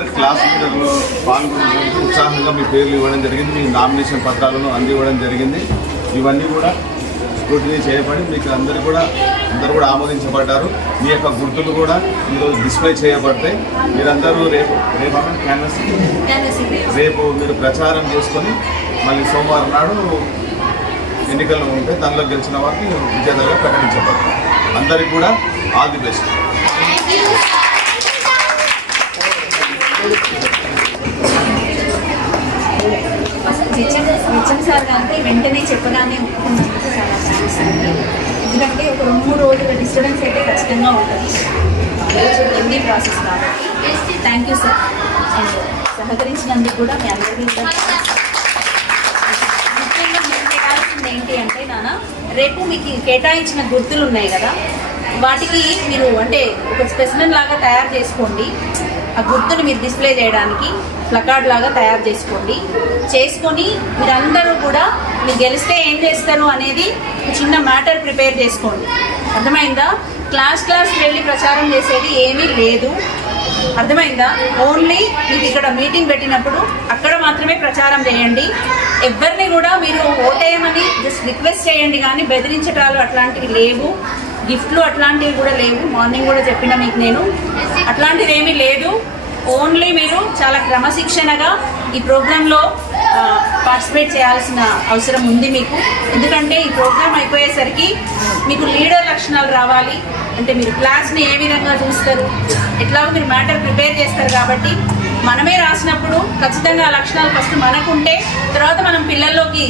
అందరు క్లాస్ లీడర్లో పాల్గొని ఉత్సాహంగా మీ పేర్లు ఇవ్వడం జరిగింది, మీ నామినేషన్ పత్రాలను అందివ్వడం జరిగింది. ఇవన్నీ కూడా స్క్రూటినీ చేయబడి మీకు అందరూ కూడా ఆమోదించబడ్డారు. మీ యొక్క గుర్తులు కూడా ఈరోజు డిస్ప్లే చేయబడతాయి. మీరందరూ రేపు మీరు ప్రచారం చేసుకొని మళ్ళీ సోమవారం నాడు ఎన్నికలు ఉంటే దానిలో గెలిచిన వారికి విజేతలుగా ప్రకటించబడతారు. అందరికి కూడా all the best. HM sir అంటే వెంటనే చెప్పగానే చాలా థ్యాంక్స్ అండి. ఎందుకంటే ఒక 2-3 రోజుల డిస్టర్బెన్స్ అయితే ఖచ్చితంగా ఉంటుంది, ఎన్ని ప్రాసెస్ కాబట్టి. Thank you sir. అండ్ సహకరించినందుకు కూడా మీ అందరికీ ముఖ్యంగా మీరు చేయాల్సింది ఏంటి అంటే రేపు మీకు కేటాయించిన గుర్తులు ఉన్నాయి కదా, వాటికి మీరు అంటే ఒక స్పెసిమెన్ లాగా తయారు చేసుకోండి. ఆ గుర్తుని మీరు డిస్ప్లే చేయడానికి ప్లకార్డ్ లాగా తయారు చేసుకొని మీరందరూ కూడా మీరు గెలిస్తే ఏం చేస్తారు అనేది చిన్న మ్యాటర్ ప్రిపేర్ చేసుకోండి. అర్థమైందా? క్లాస్ వెళ్ళి ప్రచారం చేసేది ఏమీ లేదు. అర్థమైందా? ఓన్లీ మీకు ఇక్కడ మీటింగ్ పెట్టినప్పుడు అక్కడ మాత్రమే ప్రచారం చేయండి. ఎవరిని కూడా మీరు ఓటేయమని జస్ట్ రిక్వెస్ట్ చేయండి, కానీ బెదిరించటాలు అట్లాంటివి లేవు, గిఫ్ట్లు అట్లాంటివి కూడా లేవు. మార్నింగ్ కూడా చెప్పిన మీకు నేను, అట్లాంటిది ఏమీ లేదు. ఓన్లీ మీరు చాలా క్రమశిక్షణగా ఈ ప్రోగ్రాంలో పార్టిసిపేట్ చేయాల్సిన అవసరం ఉంది మీకు. ఎందుకంటే ఈ ప్రోగ్రాం అయిపోయేసరికి మీకు లీడర్ లక్షణాలు రావాలి. అంటే మీరు క్లాస్ని ఏ విధంగా చూస్తారు, ఎట్లాగో మీరు మ్యాటర్ ప్రిపేర్ చేస్తారు కాబట్టి మనమే రాసినప్పుడు ఖచ్చితంగా ఆ లక్షణాలు ఫస్ట్ మనకుంటే తర్వాత మనం పిల్లల్లోకి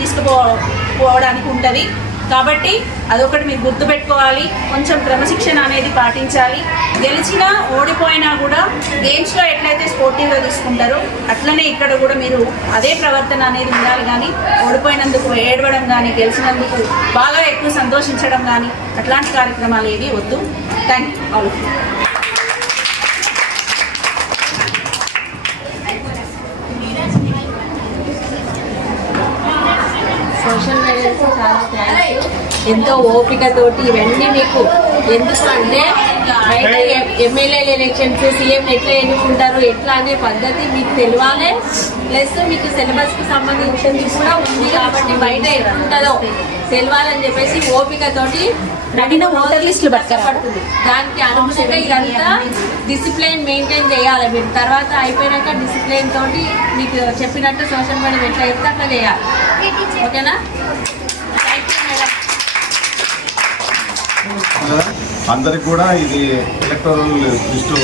తీసుకుపోవడానికి ఉంటుంది. కాబట్టి అదొకటి మీరు గుర్తుపెట్టుకోవాలి. కొంచెం క్రమశిక్షణ అనేది పాటించాలి. గెలిచినా ఓడిపోయినా కూడా గేమ్స్లో ఎట్లయితే స్పోర్టివ్గా తీసుకుంటారో అట్లనే ఇక్కడ కూడా మీరు అదే ప్రవర్తన అనేది ఉండాలి. కానీ ఓడిపోయినందుకు ఏడవడం కానీ, గెలిచినందుకు బాగా ఎక్కువ సంతోషించడం కానీ అట్లాంటి కార్యక్రమాలు ఏవి వద్దు. Thank you all of you. Social మీడియాకి చాలా థ్యాంక్స్. ఎంతో ఓపికతోటి ఇవన్నీ మీకు ఎందుకు అంటే బయట ఎమ్మెల్యేల ఎలక్షన్స్, సీఎం ఎట్లా ఎన్నుకుంటారు ఎట్లా అనే పద్ధతి మీకు తెలియాలి. ప్లస్ మీకు సిలబస్కి సంబంధించింది కూడా ఉంది కాబట్టి బయట ఎట్లుంటుందో తెలియాలని చెప్పేసి ఓపికతోటి పడుతుంది. దానికి అనుగుణంగా ఇదంతా డిసిప్లిన్ మెయింటైన్ చేయాలి. మీరు తర్వాత అయిపోయినాక డిసిప్లిన్ తోటి మీకు చెప్పినట్టు సోషల్ మీడియా ఎట్లా చెప్తే అట్లా చేయాలి. ఓకేనా? Thank you madam. అందరికి కూడా ఇది ఎలక్టోరల్ లిస్టు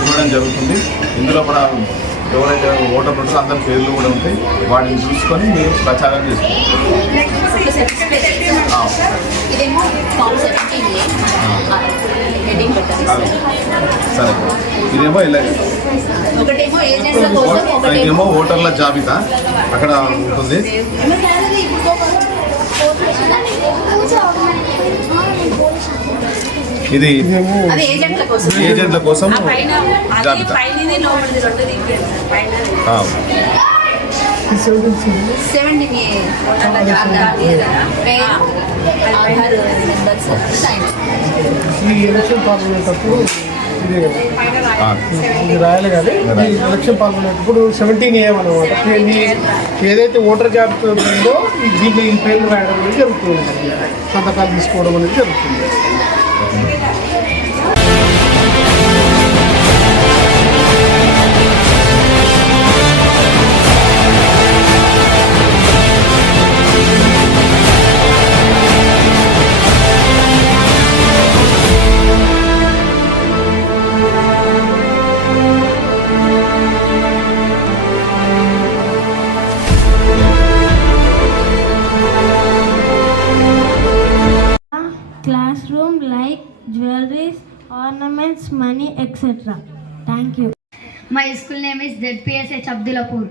ఇవ్వడం జరుగుతుంది. ఇందులో కూడా ఎవరైతే ఓటర్ ఉంటారో అందరి పేర్లు కూడా ఉంటాయి. వాటిని చూసుకొని మీరు ప్రచారం చేసుకోండి. సరే, ఇదేమో ఇదేమో ఓటర్ల జాబితా అక్కడ ఉంటుంది. ఇది ఏజెంట్ల కోసం జాబితా. ఈ ఎలక్షన్ పాల్గొనేటప్పుడు ఇది రాయాలి కానీ ఈ ఎలక్షన్ పాల్గొనేటప్పుడు 17 అనమాట. ఏదైతే ఓటర్ జాబితా ఉందో దీంట్లో ఈ పేర్లు రాయడం అనేది జరుగుతుంది, సంతకాలు తీసుకోవడం అనేది జరుగుతుంది. Classroom like jewelries, ornaments, money, etc. Thank you. My school name is ZPSH Abdulapur.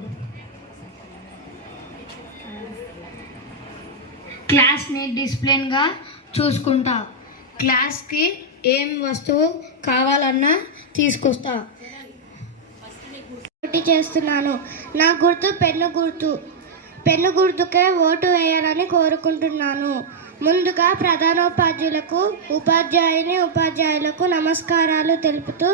Class ని డిసిప్లిన్ గా చూసుకుంటా. క్లాస్ కి ఏం వస్తువు కావాలన్నా తీసుకొస్తా. చేస్తున్నాను. నా గుర్తు పెన్ను గుర్తుకే ఓటు వేయాలని కోరుకుంటున్నాను. ముందుగా ప్రధానోపాధ్యాయులకు ఉపాధ్యాయులకు నమస్కారాలు తెలుపుతూ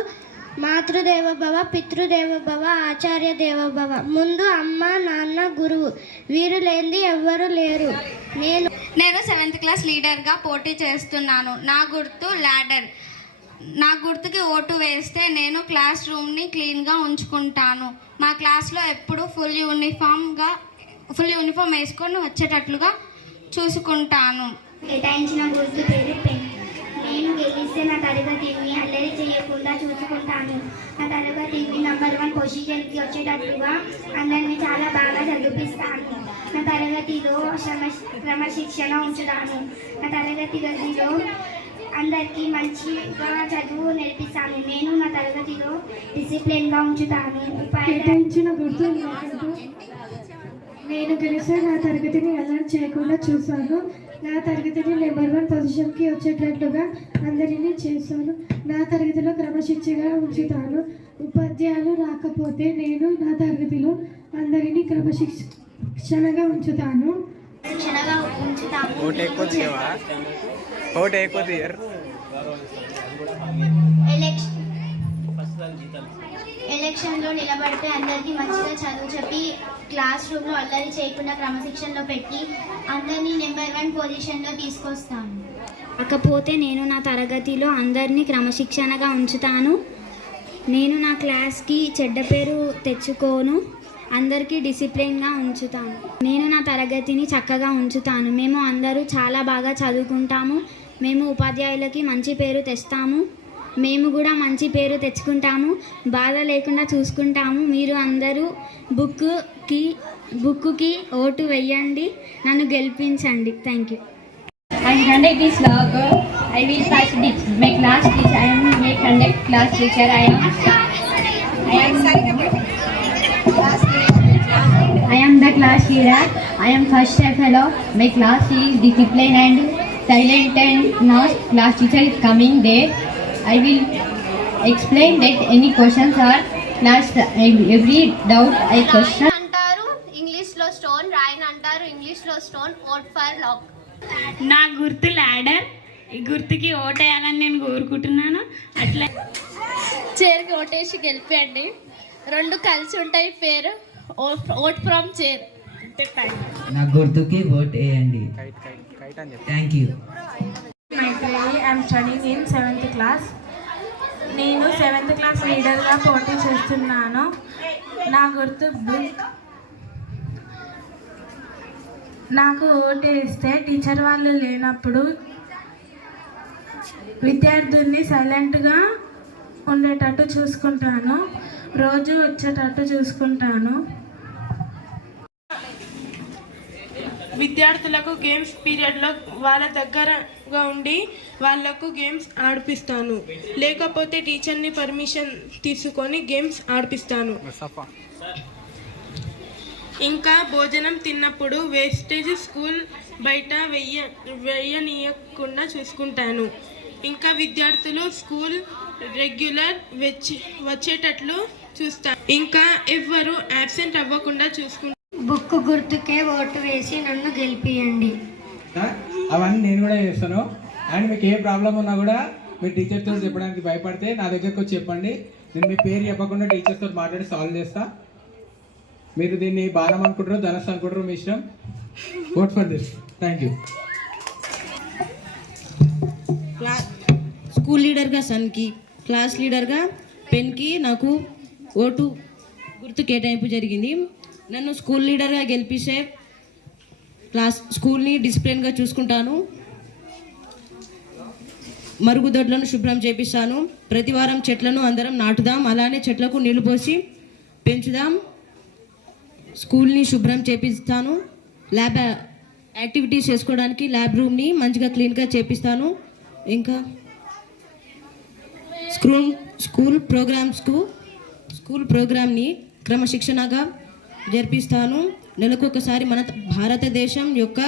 మాతృదేవోభవ, పితృదేవోభవ, ఆచార్య దేవోభవ. ముందు అమ్మ, నాన్న, గురువు. వీరు లేనిది ఎవ్వరు లేరు. నేను 7th క్లాస్ లీడర్గా పోటీ చేస్తున్నాను. నా గుర్తు ల్యాడర్. నా గుర్తుకి ఓటు వేస్తే నేను క్లాస్ రూమ్ని క్లీన్గా ఉంచుకుంటాను. మా క్లాస్లో ఎప్పుడు ఫుల్ యూనిఫామ్ వేసుకొని వచ్చేటట్లుగా చూసుకుంటాను. కేటాయించిన గుర్తు పేరు పెన్. నేను గెలిస్తే నా తరగతిని అల్లరి చేయకుండా చూసుకుంటాను. నా తరగతిని నంబర్ 1 పొజిషన్కి వచ్చేటట్లుగా అందరినీ చాలా బాగా చదివిస్తాను. నా తరగతిలో క్రమశిక్షణ ఉంచుతాను. నా తరగతి గదిలో అందరికీ మంచిగా చదువు నేర్పిస్తాను. నేను నా తరగతిలో డిసిప్లిన్గా ఉంచుతాను. కేటాయించిన గుర్తు నేను గెలిస్తే నా తరగతిని అల్లరి చేయకుండా చూశాను. నా తరగతిని నెంబర్ 1 పొజిషన్కి వచ్చేటట్లుగా అందరినీ చేస్తాను. నా తరగతిలో క్రమశిక్షగా ఉంచుతాను. ఉపాధ్యాయులు రాకపోతే నేను నా తరగతిలో అందరినీ క్రమశిక్షణగా ఉంచుతాను. ఎలక్షన్లో నిలబడితే అందరికీ మంచిగా చదువు చెప్పి క్లాస్ రూమ్లో అల్లరి చేయకుండా క్రమశిక్షణలో పెట్టి అందరినీ నెంబర్ 1 పొజిషన్లో తీసుకొస్తాను. కాకపోతే నేను నా తరగతిలో అందరినీ క్రమశిక్షణగా ఉంచుతాను. నేను నా క్లాస్కి చెడ్డ పేరు తెచ్చుకోను. అందరికీ డిసిప్లిన్గా ఉంచుతాను. నేను నా తరగతిని చక్కగా ఉంచుతాను. మేము అందరూ చాలా బాగా చదువుకుంటాము. మేము ఉపాధ్యాయులకి మంచి పేరు తెస్తాము. మేము కూడా మంచి పేరు తెచ్చుకుంటాము. బాధ లేకుండా చూసుకుంటాము. మీరు అందరూ బుక్కి ఓటు వేయండి. నన్ను గెలిపించండి. Thank you. I conduct this vlog. I will first my class teacher. I am my conduct class teacher. I am the class leader. I am first fellow. My class is disciplined and silent, and now class teacher is coming there. I will explain that any questions are class. Every doubt I question. అంటారు ఇంగ్లీష్లో stone, రాయన్ అంటారు ఇంగ్లీష్లో stone. Vote for lock. నా గుర్తు ladder. ఈ గుర్తుకి ఓటేయాలని నేను కోరుకుంటున్నాను. అట్లా చైర్కి ఓటేసి గెలిపండి. 2 కలిసి ఉంటాయి పేరు. Vote from chair. నా గుర్తుకి ఓట్ వేయండి. Thank you. I'm studying in 7th class. నేను 7th క్లాస్ లీడర్గా పోటీ చేస్తున్నాను. నా గుర్తు బుక్. నాకు ఓటు ఇస్తే టీచర్ వాళ్ళు లేనప్పుడు విద్యార్థుల్ని సైలెంట్గా ఉండేటట్టు చూసుకుంటాను. రోజు వచ్చేటట్టు చూసుకుంటాను. విద్యార్థులకు గేమ్స్ పీరియడ్లో వాళ్ళ దగ్గరగా ఉండి వాళ్ళకు గేమ్స్ ఆడిపిస్తాను. లేకపోతే టీచర్ని పర్మిషన్ తీసుకొని గేమ్స్ ఆడిపిస్తాను. ఇంకా భోజనం తిన్నప్పుడు వేస్టేజ్ స్కూల్ బయట వేయనీయకుండా చూసుకుంటాను. ఇంకా విద్యార్థులు స్కూల్ రెగ్యులర్ వచ్చేటట్లు చూస్తాను. ఇంకా ఎవ్వరూ యాబ్సెంట్ అవ్వకుండా చూసుకుంటాను. బుక్ గుర్తుకే ఓటు వేసి నన్ను గెలిపియండి. అవన్నీ నేను కూడా చేస్తాను. అండ్ మీకు ఏ ప్రాబ్లం ఉన్నా కూడా మీరు టీచర్తో చెప్పడానికి భయపడితే నా దగ్గరకు వచ్చి చెప్పండి. నేను మీ పేరు చెప్పకుండా టీచర్తో మాట్లాడి సాల్వ్ చేస్తా. మీరు దీన్ని బాణం అనుకుంటారు, ధనస్సు అనుకుంటారు, మీ ఇష్టం. Vote for this. Thank you. School లీడర్గా సన్కి, క్లాస్ లీడర్గా పెన్కి నాకు ఓటు గుర్తు కేటాయింపు జరిగింది. నన్ను స్కూల్ లీడర్గా గెలిపిస్తే స్కూల్ని డిసిప్లిన్గా చూసుకుంటాను. మరుగుదొడ్లను శుభ్రం చేపిస్తాను. ప్రతి వారం చెట్లను అందరం నాటుదాం. అలానే చెట్లకు నీళ్లు పోసి పెంచుదాం. స్కూల్ని శుభ్రం చేపిస్తాను. ల్యాబ్ యాక్టివిటీస్ చేసుకోవడానికి ల్యాబ్ రూమ్ని మంచిగా క్లీన్గా చేపిస్తాను. ఇంకా స్కూల్ ప్రోగ్రామ్ని క్రమశిక్షణగా జరిపిస్తాను. నెలకు ఒకసారి మన భారతదేశం యొక్క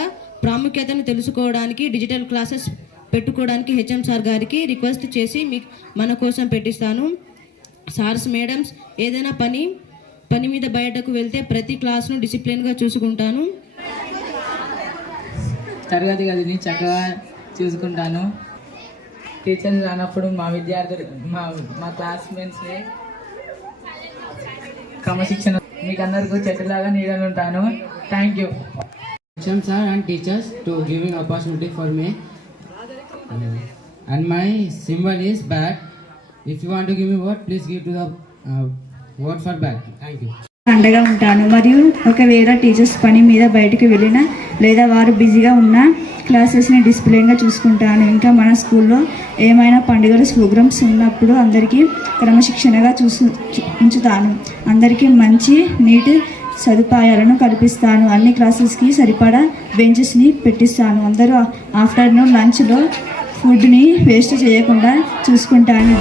ప్రాముఖ్యతను తెలుసుకోవడానికి డిజిటల్ క్లాసెస్ పెట్టుకోవడానికి హెచ్ఎం సార్ గారికి రిక్వెస్ట్ చేసి మన కోసం పెట్టిస్తాను. సార్స్ మేడమ్స్ ఏదైనా పని మీద బయటకు వెళ్తే ప్రతి క్లాస్ను డిసిప్లిన్గా చూసుకుంటాను. తరగతి గదిని చక్కగా చూసుకుంటాను. టీచర్స్ రానప్పుడు మా విద్యార్థులు మా క్లాస్మేట్స్ని క్రమశిక్షణ మీకు అందరికీ చెట్టులాగా నీడలు ఉంటాను. Thank you sir and teachers to giving opportunity for me, and my symbol is bat. If you want to give me vote, please give to the vote for bat. Thank you. అండగా ఉంటాను మరియు ఒకవేళ teachers పని మీద బయటికి వెళ్ళినా లేదా వారు బిజీగా ఉన్న క్లాసెస్ని డిసిప్లిన్గా చూసుకుంటాను. ఇంకా మన స్కూల్లో ఏమైనా పండుగల ప్రోగ్రామ్స్ ఉన్నప్పుడు అందరికీ క్రమశిక్షణగా ఉంచుతాను. అందరికీ మంచి నీటి సదుపాయాలను కల్పిస్తాను. అన్ని క్లాసెస్కి సరిపడా బెంచెస్ని పెట్టిస్తాను. అందరూ ఆఫ్టర్నూన్ లంచ్లో ఫుడ్ని వేస్ట్ చేయకుండా చూసుకుంటాను.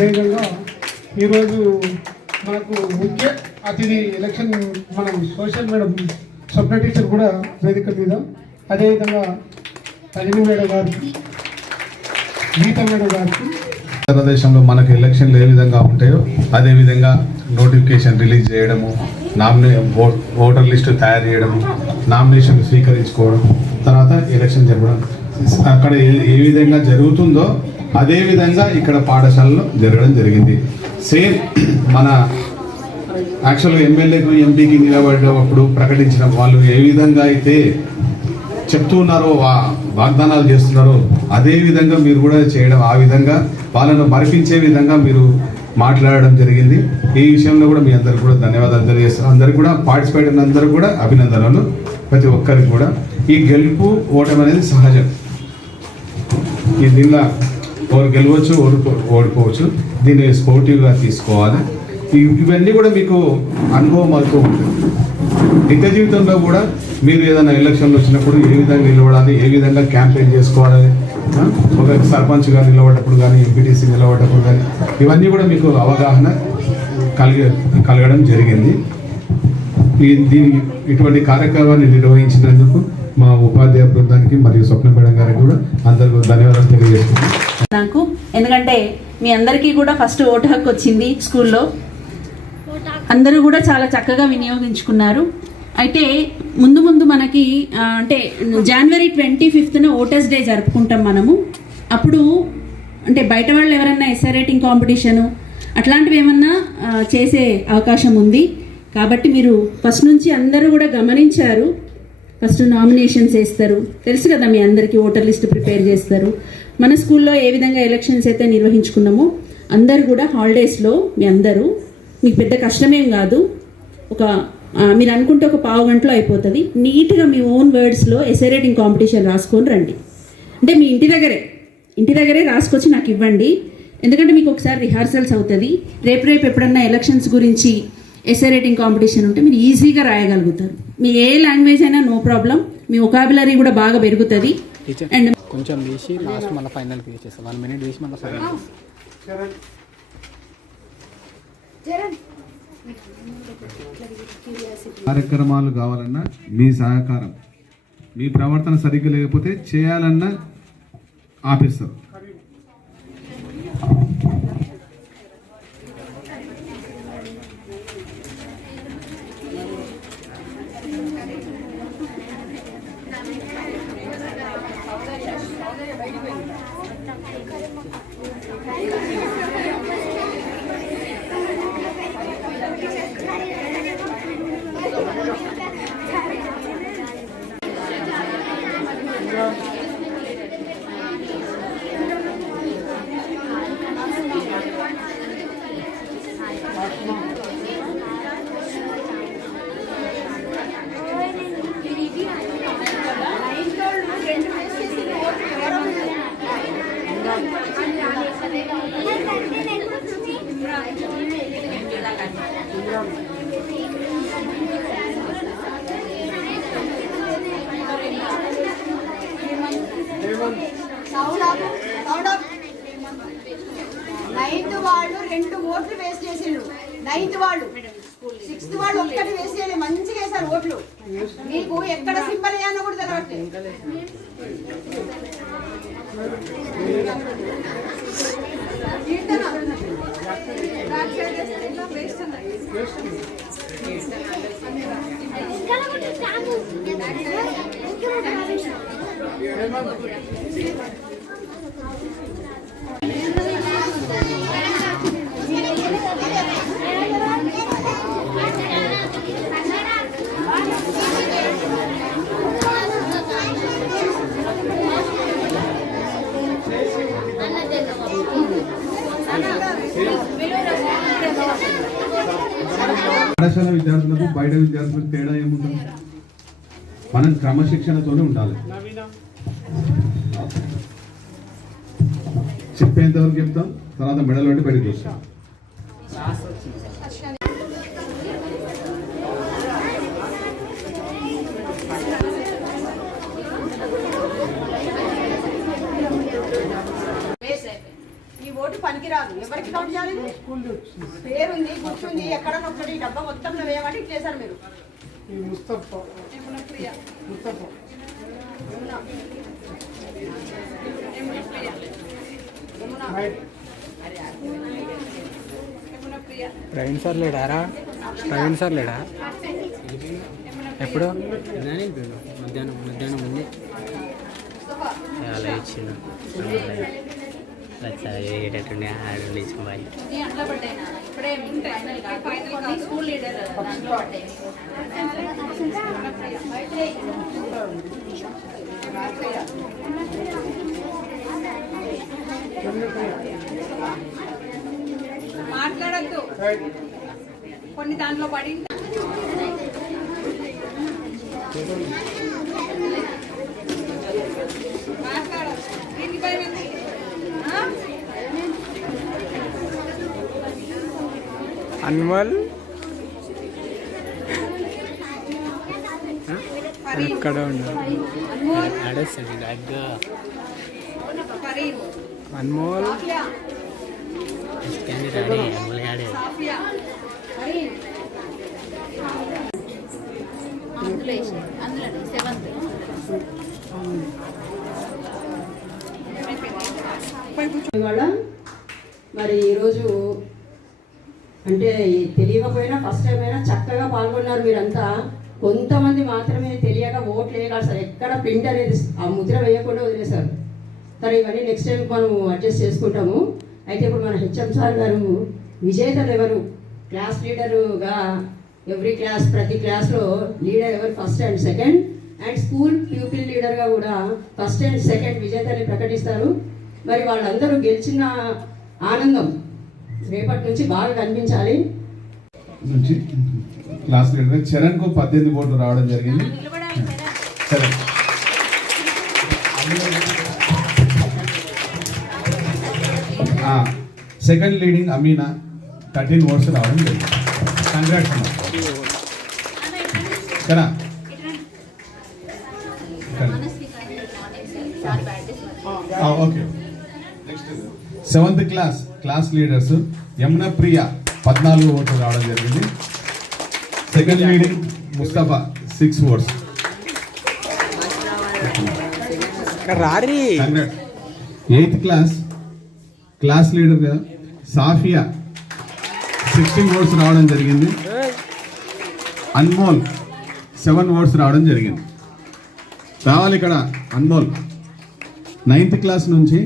అదేవిధంగా ఈరోజు మనకు ముఖ్య అతిథి ఎలక్షన్ మనం సోషల్ మేడం స్వప్న టీచర్ కూడా వేదిక మీద, అదేవిధంగా రజనీ మేడం గారికి, గీత మేడం గారికి. భారతదేశంలో మనకు ఎలక్షన్లు ఏ విధంగా ఉంటాయో అదే విధంగా నోటిఫికేషన్ రిలీజ్ చేయడము, ఓటర్ లిస్టు తయారు చేయడము, నామినేషన్లు స్వీకరించుకోవడం, తర్వాత ఎలక్షన్ జరగడం, అక్కడ ఏ విధంగా జరుగుతుందో అదే విధంగా ఇక్కడ పాఠశాలలో జరగడం జరిగింది. సేమ్ మన యాక్చువల్గా ఎమ్మెల్యేకు ఎంపీకి నిలబడేటప్పుడు ప్రకటించిన వాళ్ళు ఏ విధంగా అయితే చెప్తున్నారో వాగ్దానాలు చేస్తున్నారో అదే విధంగా మీరు కూడా చేయడం, ఆ విధంగా వాళ్ళను మరిపించే విధంగా మీరు మాట్లాడడం జరిగింది. ఈ విషయంలో కూడా మీ అందరికి కూడా ధన్యవాదాలు తెలియజేస్తాను. అందరికి కూడా పార్టిసిపేట్ అయిన అందరికి కూడా అభినందనలు. ప్రతి ఒక్కరికి కూడా ఈ గెలుపు ఓటమి అనేది సహజం. ఈ దీనిలో ఎవరు గెలవచ్చు, ఓడిపోవచ్చు. దీన్ని స్పోర్టివ్గా తీసుకోవాలి. ఇవన్నీ కూడా మీకు అనుభవం అవుతూ ఉంటుంది. నిత్య జీవితంలో కూడా మీరు ఏదైనా ఎలక్షన్లు వచ్చినప్పుడు ఏ విధంగా నిలబడాలి, ఏ విధంగా క్యాంపెయిన్ చేసుకోవాలి, ఒక సర్పంచ్గా నిలబడేటప్పుడు కానీ, ఎంపీటీసీ నిలబడేటప్పుడు కానీ, ఇవన్నీ కూడా మీకు అవగాహన కలగడం జరిగింది. ఇటువంటి కార్యక్రమాన్ని నిర్వహించినందుకు మా ఉపాధ్యాయ బృందానికి మరియు స్వప్న మేడం గారికి కూడా అందరికీ ధన్యవాదాలు తెలియజేస్తున్నాను. నాకు ఎందుకంటే మీ అందరికీ కూడా ఫస్ట్ ఓటు హక్కు వచ్చింది స్కూల్లో. అందరూ కూడా చాలా చక్కగా వినియోగించుకున్నారు. అయితే ముందు ముందు మనకి అంటే జనవరి 25న ఓటర్స్ డే జరుపుకుంటాం మనము. అప్పుడు అంటే బయట వాళ్ళు ఎవరన్నా ఎస్ఐ రైటింగ్ కాంపిటీషను అట్లాంటివి ఏమన్నా చేసే అవకాశం ఉంది. కాబట్టి మీరు ఫస్ట్ నుంచి అందరూ కూడా గమనించారు. ఫస్ట్ నామినేషన్స్ వేస్తారు, తెలుసు కదా మీ అందరికీ, ఓటర్ లిస్ట్ ప్రిపేర్ చేస్తారు. మన స్కూల్లో ఏ విధంగా ఎలక్షన్స్ అయితే నిర్వహించుకున్నామో అందరు కూడా హాలిడేస్లో మీ అందరూ, మీకు పెద్ద కష్టమేం కాదు, ఒక మీరు అనుకుంటే ఒక పావు గంటలో అయిపోతుంది. నీట్గా మీ ఓన్ వర్డ్స్లో ఎస్ఐ రైటింగ్ కాంపిటీషన్ రాసుకొని రండి. అంటే మీ ఇంటి దగ్గరే రాసుకొచ్చి నాకు ఇవ్వండి. ఎందుకంటే మీకు ఒకసారి రిహార్సల్స్ అవుతుంది. రేపు ఎప్పుడన్నా ఎలక్షన్స్ గురించి ఎస్ఐ రైటింగ్ కాంపిటీషన్ ఉంటే మీరు ఈజీగా రాయగలుగుతారు. మీ ఏ లాంగ్వేజ్ అయినా నో ప్రాబ్లం. మీ వొకాబులరీ కూడా బాగా పెరుగుతుంది. అండ్ కొంచెం తీసి లాస్ట్ మళ్ళీ ఫైనల్ చేస్తాం. 1 minute తీసి మళ్ళీ ఫైనల్ కార్యక్రమాలు కావాలన్నా మీ సహకారం, మీ ప్రవర్తన సరిగ్గా లేకపోతే చేయాలన్నా ఆపేస్తారు. నైన్త్ వాళ్ళు 2 ఓట్లు వేస్ట్ చేసిండు. 9th వాళ్ళు 6th వాళ్ళు ఒక్కటి వేసేయాలి. మంచిగా వేసారు ఓట్లు. మీకు ఎక్కడ సింబల్ అయ్యానో కూడా తెలవట్లేదు. పాఠశాల విద్యార్థులకు బయట విద్యార్థులకు తేడా ఏముంటుంది? మనం క్రమశిక్షణతోనే ఉండాలి. చెప్పేంత వరకు చెప్తాం, తర్వాత మెడల్ వంటి బయటకు చూస్తాం. ఈ ఓటు ఓటు పనికిరాదు. ఎవరికి కౌంట్ చేయాలి? పేరుంది, గుర్తుంది, ఎక్కడ నొక్కడి డబ్బా మొత్తంలో వేయమని ఇట్లేసారు మీరు. ముస్తఫా ప్రవీణ్ సార్ లేడారా? ప్రవీణ్ సార్ లేడా? ఎప్పుడు? మధ్యాహ్నం ఉంది. అలా ఇచ్చిన అయ్యేటట్టుండే ఆడు బాయ్. అట్లా పడ్డాయినా ఇప్పుడే ఫైనల్ స్కూల్ లీడర్ దాంట్లో పడ్డాయి. మాట్లాడద్దు, కొన్ని దాంట్లో పడి మాట్లాడదు. దీనికి భయం ఏంది? అన్మల్ ఎక్కడ ఉన్నాడు? అన్మోల్ అందులో సెవెంత్ ఇవాళ మరి ఈరోజు అంటే తెలియకపోయినా ఫస్ట్ టైం అయినా చక్కగా పాల్గొన్నారు మీరంతా. కొంతమంది మాత్రమే తెలియక ఓట్లు వేయగలరు సార్, ఎక్కడ ప్రింట్ అనేది ఆ ముద్ర వేయకుండా వదిలేశారు. సరే ఇవన్నీ నెక్స్ట్ టైం మనం అడ్జస్ట్ చేసుకుంటాము. అయితే ఇప్పుడు మన హెచ్ఎం సార్ గారు విజేతలు ఎవరు, క్లాస్ లీడరుగా ఎవ్రీ క్లాస్ ప్రతి క్లాస్లో లీడర్ ఎవరు first and second, and school pupil లీడర్గా కూడా ఫస్ట్ అండ్ సెకండ్ విజేతల్ని ప్రకటిస్తారు. మరి వాళ్ళందరూ గెలిచిన ఆనందం రేపటి నుంచి బాగా కనిపించాలి. నుంచి క్లాస్ లీడర్ చరణ్కు 18 ఓట్లు రావడం జరిగింది. Charan second leading Amina 13 votes రావడం జరిగింది. కంగ్రాట్స్ అమ్మా. కదా okay. Next 7th class leaders Yamuna Priya 14 ఓట్లు రావడం జరిగింది. Second leading Mustafa 6 votes. 8th class లీడర్గా సాఫియా 16 ఓట్స్ రావడం జరిగింది. అన్మోల్ 7 ఓట్స్ రావడం జరిగింది. రావాలి ఇక్కడ అన్మోల్. 9th క్లాస్ నుంచి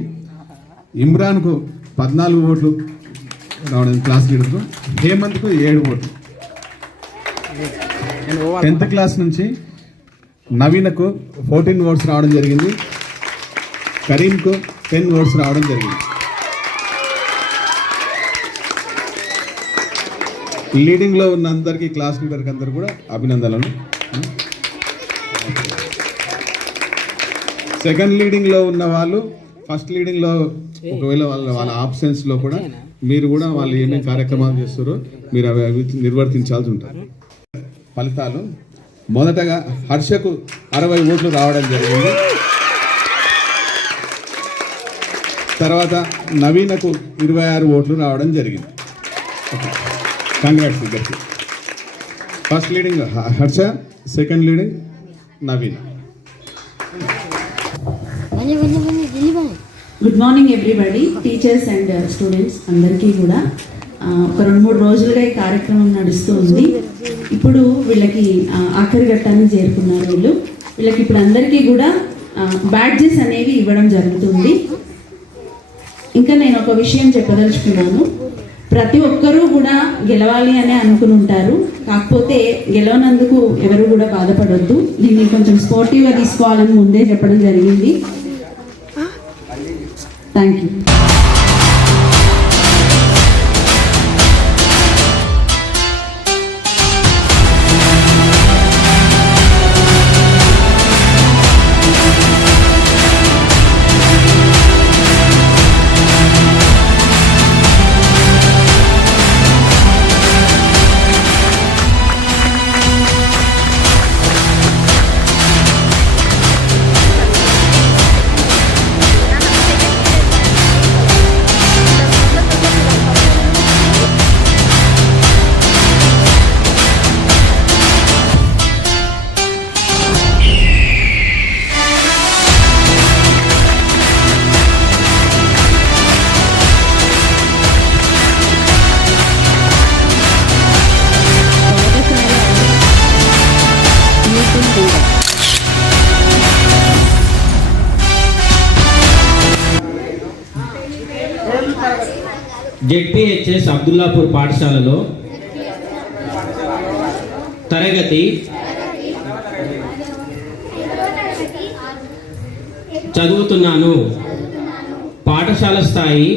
ఇమ్రాన్కు 14 ఓట్లు రావడం క్లాస్ లీడర్కు. హేమంత్కు 7 ఓట్లు. 10th క్లాస్ నుంచి నవీనకు 14 ఓట్స్ రావడం జరిగింది. కరీంకు 10 ఓట్స్ రావడం జరిగింది. లీడింగ్లో ఉన్న అందరికీ క్లాస్ లీడర్కి అందరు కూడా అభినందనలు. సెకండ్ లీడింగ్లో ఉన్న వాళ్ళు ఫస్ట్ లీడింగ్లో ఒకవేళ వాళ్ళ ఆబ్సెన్స్లో కూడా మీరు కూడా వాళ్ళు ఏమేమి కార్యక్రమాలు చేస్తారో మీరు అవి నిర్వర్తించాల్సి ఉంటుంది. ఫలితాలు మొదటగా హర్షకు 60 ఓట్లు రావడం జరిగింది. తర్వాత నవీనకు 26 ఓట్లు రావడం జరిగింది. కంగ్రాట్స్ ఇద్దరికి. First leading Harsha, second leading Naveen. Good morning everybody, teachers and students అందరికీ కూడా. ఒక 2-3 రోజులుగా ఈ కార్యక్రమం నడుస్తూ ఉంది. ఇప్పుడు వీళ్ళకి ఆఖరి ఘట్టాన్ని చేరుకున్నారు. వీళ్ళకి ఇప్పుడు అందరికీ కూడా బ్యాడ్జెస్ అనేవి ఇవ్వడం జరుగుతుంది. ఇంకా నేను ఒక విషయం చెప్పదలుచుకున్నాను. ప్రతి ఒక్కరూ కూడా గెలవాలి అని అనుకుని ఉంటారు. కాకపోతే గెలవనందుకు ఎవరు కూడా బాధపడొద్దు. దీన్ని కొంచెం స్పోర్టివ్గా తీసుకోవాలని ముందే చెప్పడం జరిగింది. Thank you. జెడ్పీహెచ్ఎస్ అబ్దుల్లాపూర్ పాఠశాలలో తరగతి చదువుతున్నాను. పాఠశాల స్థాయి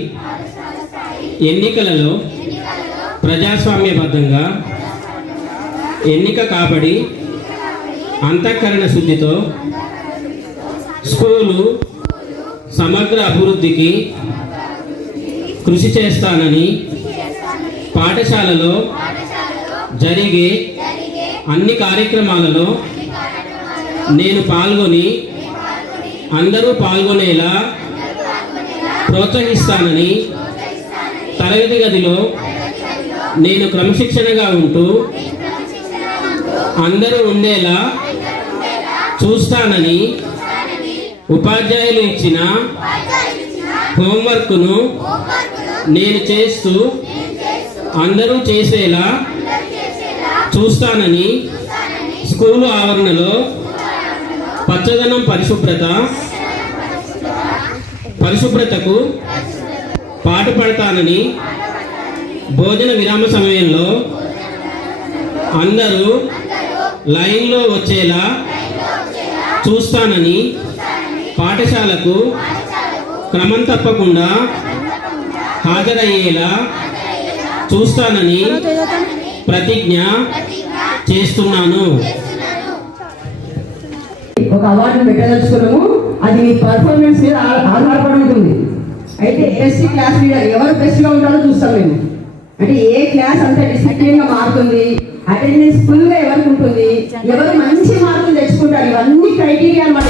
ఎన్నికలలో ప్రజాస్వామ్యబద్ధంగా ఎన్నిక కాబడి అంతఃకరణ శుద్ధితో స్కూలు సమగ్ర అభివృద్ధికి కృషి చేస్తానని పాఠశాలలో జరిగే అన్ని కార్యక్రమాలలో నేను పాల్గొని అందరూ పాల్గొనేలా ప్రోత్సహిస్తానని తరగతి గదిలో నేను క్రమశిక్షణగా ఉంటూ అందరూ ఉండేలా చూస్తానని ఉపాధ్యాయులు ఇచ్చిన హోంవర్క్ను నేను చేస్తూ అందరూ చేసేలా చూస్తానని స్కూలు ఆవరణలో పచ్చదనం పరిశుభ్రతకు పాటుపడతానని భోజన విరామ సమయంలో అందరూ లైన్లో వచ్చేలా చూస్తానని పాఠశాలకు క్రమం తప్పకుండా హాజరయ్యేలా చూస్తానని ప్రతిజ్ఞ చేస్తున్నాను. ఒక అవార్డు పెట్టదలుచుకున్నాము. అది మీ పర్ఫార్మెన్స్ మీద ఆధారపడి ఉంటుంది. అయితే బెస్ట్ క్లాస్ లీడర్ ఎవరు బెస్ట్గా ఉంటారో చూస్తాం మేము. అంటే ఏ క్లాస్ అంత డిసిప్లిన్గా మారుతుంది, అటెండెన్స్ ఫుల్గా ఎవరికి ఉంటుంది, ఎవరు మంచి మార్కులు తెచ్చుకుంటారు, ఇవన్నీ క్రైటీరియా అన్నమాట.